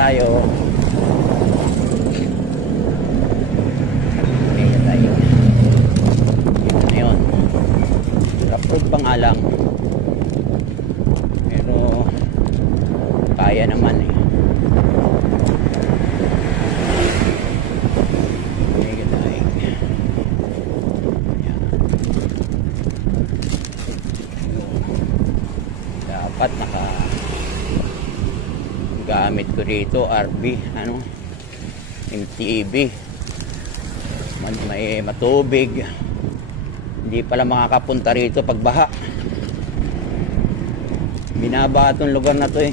tayo. Okay na tayo. Ito na yun. Rough pa nga lang. Pero kaya naman eh. Okay na tayo. Dapat gamit ko dito RV MTB, may matubig, hindi pala makakapunta rito pag baha. Binabaha itong lugar na to eh.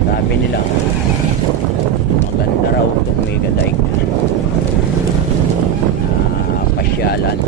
Sabi nila maganda raw itong Mega Dike na pasyalan.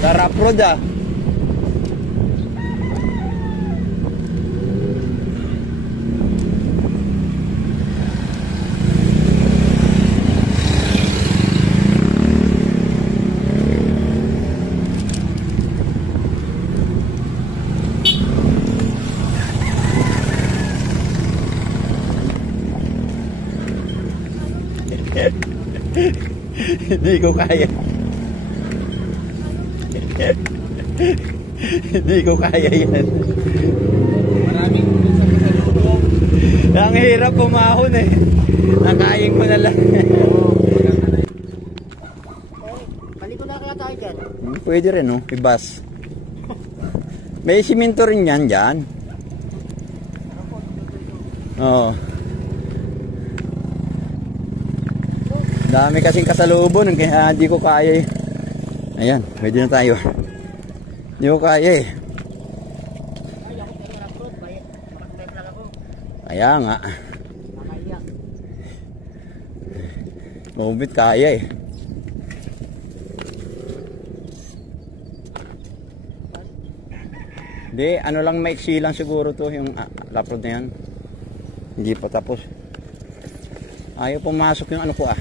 Sarap road ah. Hindi ko kaya. Hindi ko kaya yan. Maraming minsan sa loob. Ang hirap pumahon eh. Nakain ko na lang. Paliko na kaya tayo dyan. Pwede rin no, ibas. May simento rin yan dyan. Oo. Dami kasing kasalubon kaya hindi ko kaya eh. Ayan, pwede na tayo. Hindi ko kaya eh. Kaya nga. Mabit kaya eh. Hindi, ano lang maiksi lang siguro to yung lapod na yan. Hindi pa tapos. Ayaw pumasok yung ano ko ah.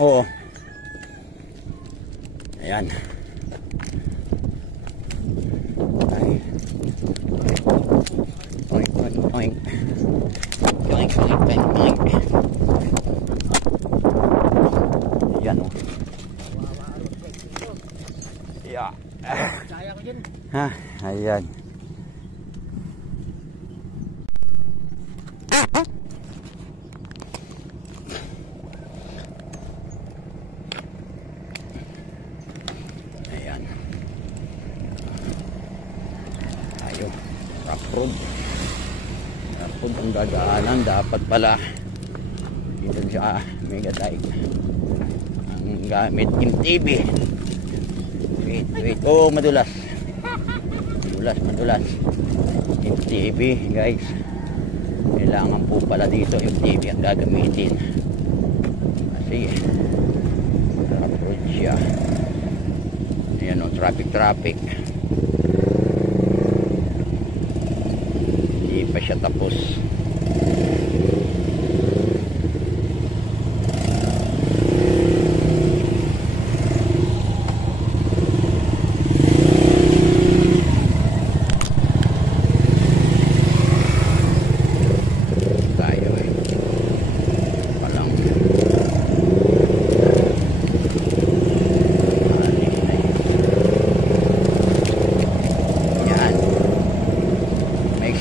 Oo. Ayan. Ay. Oink, oink, oink. Oink, oink, oink, oink. Ayan o. Yeah. Ha, ayan. Rough ang dadaanan, dapat pala dito sa Mega Dike ang gamit MTB. Wait, oh madulas MTB guys, kailangan po pala dito MTB ang gagamitin kasi rough road siya. Ayan o, traffic pa siya tapos.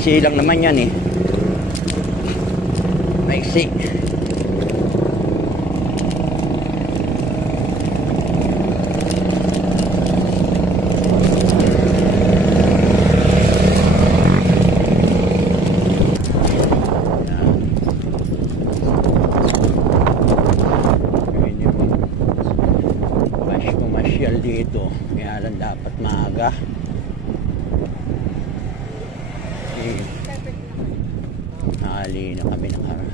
maiksi lang naman yan eh. Maiksi. Dito kaya lang dapat maaga nakali na kami ng araw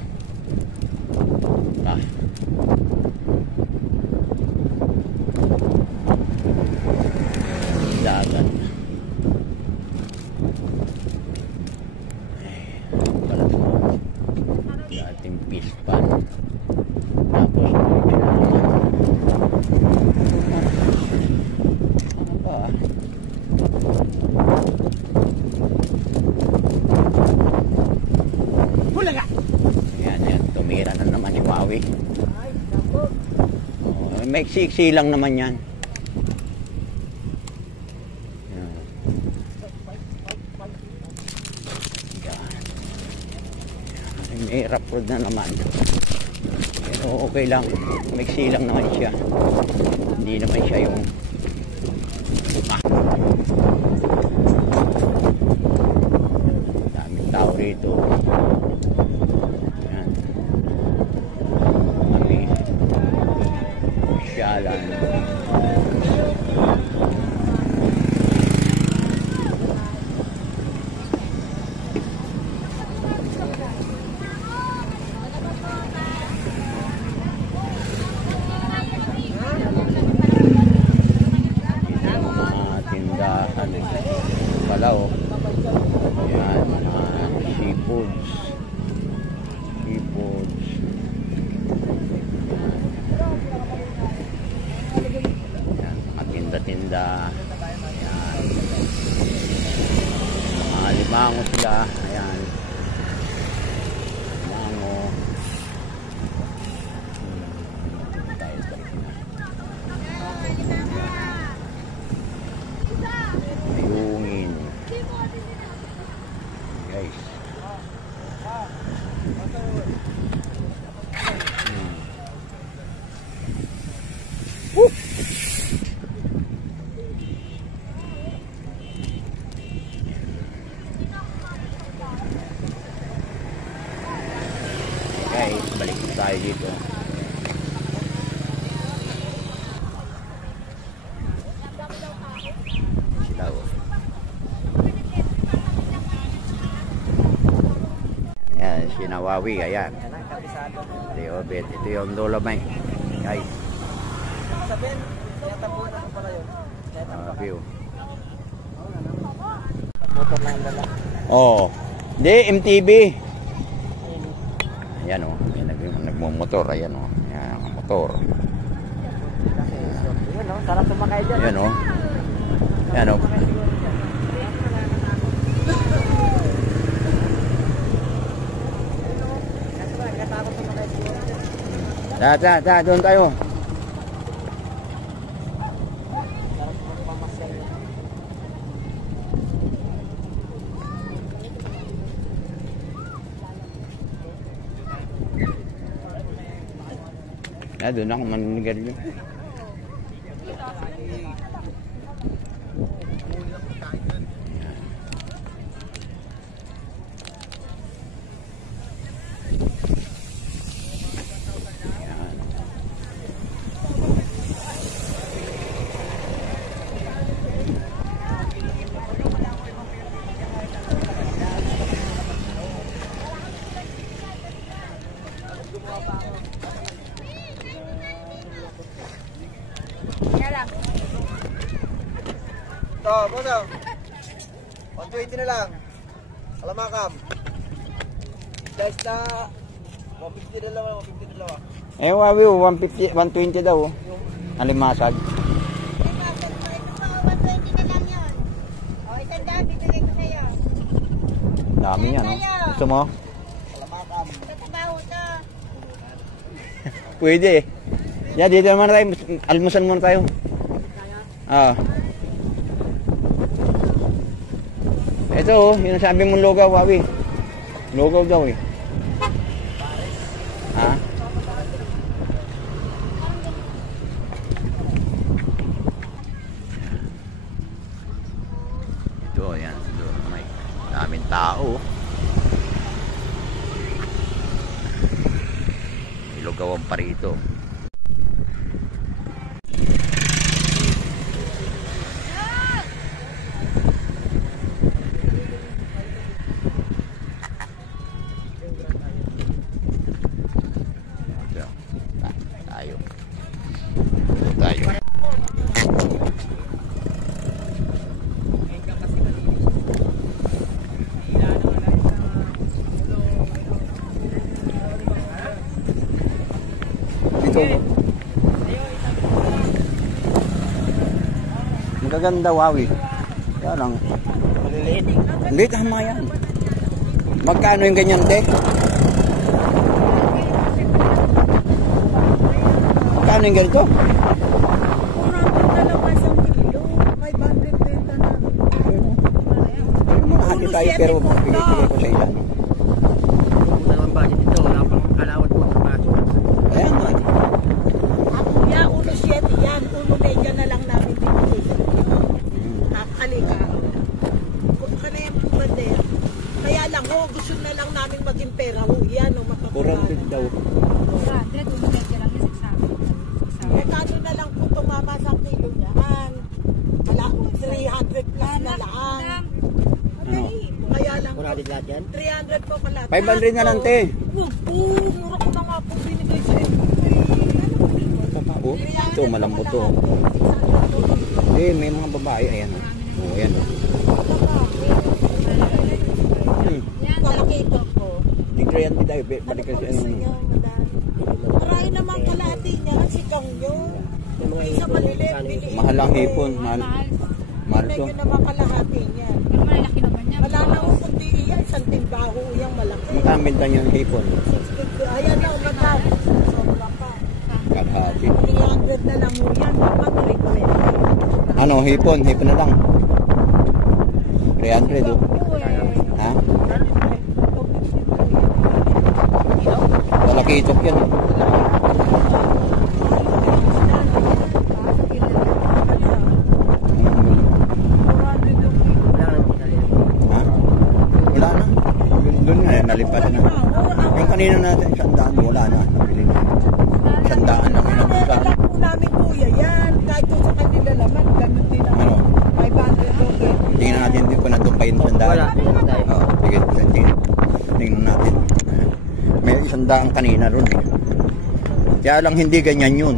dagat pala dating pispan tapos tumira na naman si Wawi. May iksi lang naman yan. May rough road na naman. Pero okay lang. May iksi lang naman siya. Hindi naman siya yung daming tao rito. Jalan. Tindahan Palaw. Yan, mga seafoods. Tinda. Ayan. Mga limango sila. Ayan. Limango. Ayungin. Guys. Guys, balik na tayo dito. Sila o. Ayan, sinawawi. Ayan. Ito yung Dolomite. Guys. Sabihin, tinatambunan ko pala yun. View. Motor lang dala. Oh. Hindi, MTB. Ayan o, nagmumotor, ayan o, ayan ang motor. Yun o, sarap sumakay dyan. Ayan o, ayan o. Doon tayo. Doon ako maninigarilyo. Ito, boso. 120 na lang. Alamakam. Guys na 150 na lang, 150 na lang. Eh, Wawi, 150, 120 daw. Alimasag. 120 na lang yun. O, isang daan, bibigay ko sa'yo. Dami yan, no? Gusto mo? Alamakam. Tatabaho to. Pwede eh. Yeah, dito naman tayo. Almusan muna tayo. Ito oh, yung sabi mong lugaw, Wawi. Lugaw daw eh. Ha? Ito, yan. Doon, may daming tao. Lugawan pa rito. Tayo. Dito. Magaganda, Wawi. Kaya lang. Maliliit. Hindi, tama yan. Magkano yung ganyan, te? Magkano yung ganito? Hati tayo pero bigay ko sa ilan. Kung dalawang budget ito, wala pang alawat mo sa budget. Ayan nga. Kuya, 1.7 yan. 1.9 na lang namin binigay. Halika. Kung ka na yung bandera. Kaya lang, gusto na lang namin maging pera. Yan, Kurang mapapagano. din daw. Kano na lang po tumama sa kilo niyan. Wala, 300 plus na lang. Ano? Kaya lang, Kuradid lahat yan? 300 po pala. 500 na lang, te. Mura ko na nga po binigay sa inyo. Oh, ito, malambot to. Eh, may mga babae. Ayan. Oh, ayan. Malaki ito po. Hindi kaya hindi tayo. Balik kasi ano. Try naman kalahati niya kasi kang yun. Isa maliliit, biliin. Mahal ang hipon. Mahal. Mahal to. Medyo naman kalahati niya. Pero malaki naman yan. Wala na akong kundi iyan. Isang timbaho yung malaki. Ang kamil niya yung hipon. 650. Ayan na, umatag. Sobra pa. Kalahati. 300 na lang mo yan. Dapat request. Ano, hipon. Hipon na lang. 300 oh. Ha? Talakitok yan. Ha? Wala na. Doon nga, nalipad na. Yung kanina natin, 100, wala na. Nabili na. 100 lang yun ang Alam saan. po namin kuya yan. Kahit kung sa kanila laman, ganun din ang Ano? 500 okay. Tingnan natin din kung nandun pa yung 100. Wala, tingnan tayo. Oo, sige. Tingnan natin. May 100 kanina ron eh. Kaya lang hindi ganyan yun.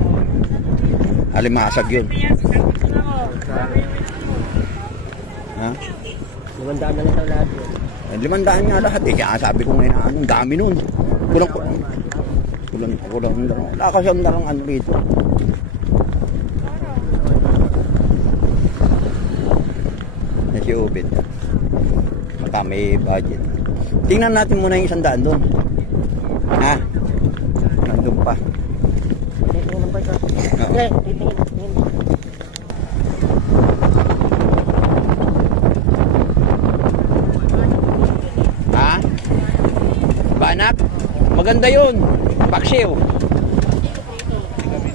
Alimasag yun. Ha? 500 na lang sa lahat yun. 500 nga lahat eh. Kaya sabi ko ngayon, anong dami nun. Kulang. Wala kasi ang dalang ano rito. Si Ubid. Baka may budget. Tingnan natin muna yung 100 doon. Ha? Nandun pa. Tingnan lang pa ito. Oo. Okay, titingin. Ha? Banak? Maganda yun. Paksiw.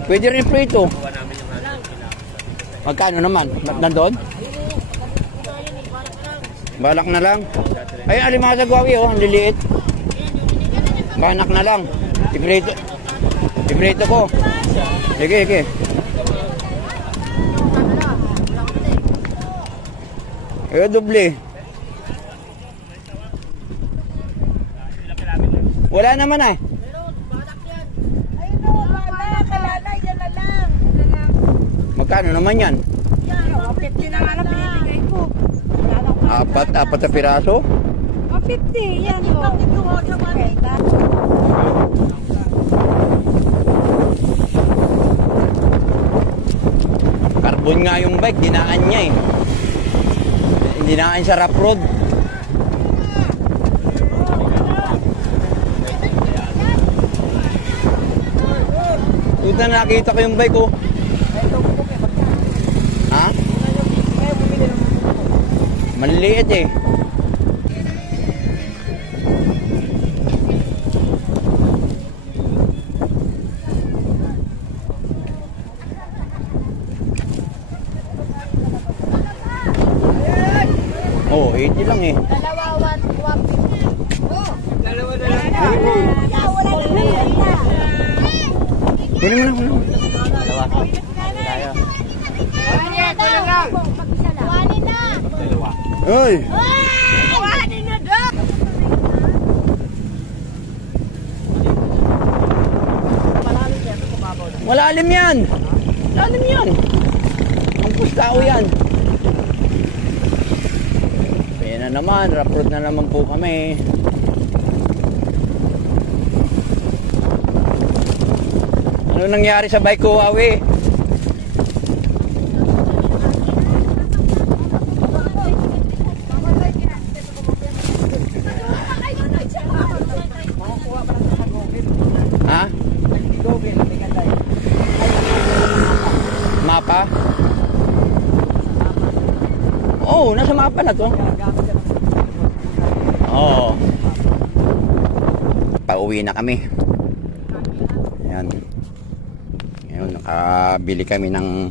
Pwede rin prito. Magkano naman? Nandun? Balak na lang. Ay, alimasag wawi oh, ang liliit. Banak na lang. Iprito. Iprito ko. Sige, sige. Ay, doble. Wala naman ay. Ayun o, wala. Kalalay, yan na lang. Magkano naman yan? Yan, 50 na lang binibigay ko. Apat na piraso? 50, yan o. Bakit ko sa manita? Carbon nga yung bike, dinaan niya eh. Dinaan sa rough road. Ito na nakita ko yung bike oh. Ha? Maliliit eh. Oh, 80 lang eh. Dalawa, 150. Oh. Dalawa na lang. Yeah, wala na yan. Kunin mo lang. Dalawa. Tayo. Kuhanin na. Dalawa. Uy! Kuhanin na daw. Malalim yan! Malalim yan! Ang pustao yan! Ayan na naman, rough road na naman po kami. Ano nangyari sa bike ko, Awi? Ha? Mapa? Oh, nasa mapa na to. Oh. Pauwi na kami. Ayan. Ngayon, nakabili kami ng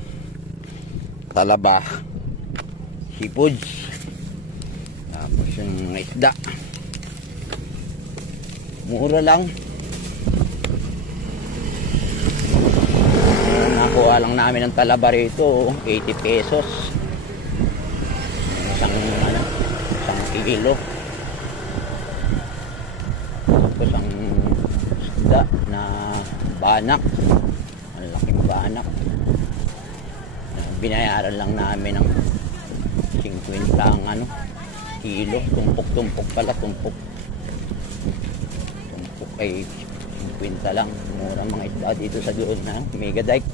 talaba, seafoods, tapos yung mga isda. Mura lang. Nakuha lang namin ng talaba rito, 80 pesos. Isang kilo. Tapos ang isda na banak. Ang laking banak. Binayaran lang namin ng 50 ang kilo. Tumpok pala, tumpok ay 50 lang. Murang mga isda dito sa doon na Mega Dike.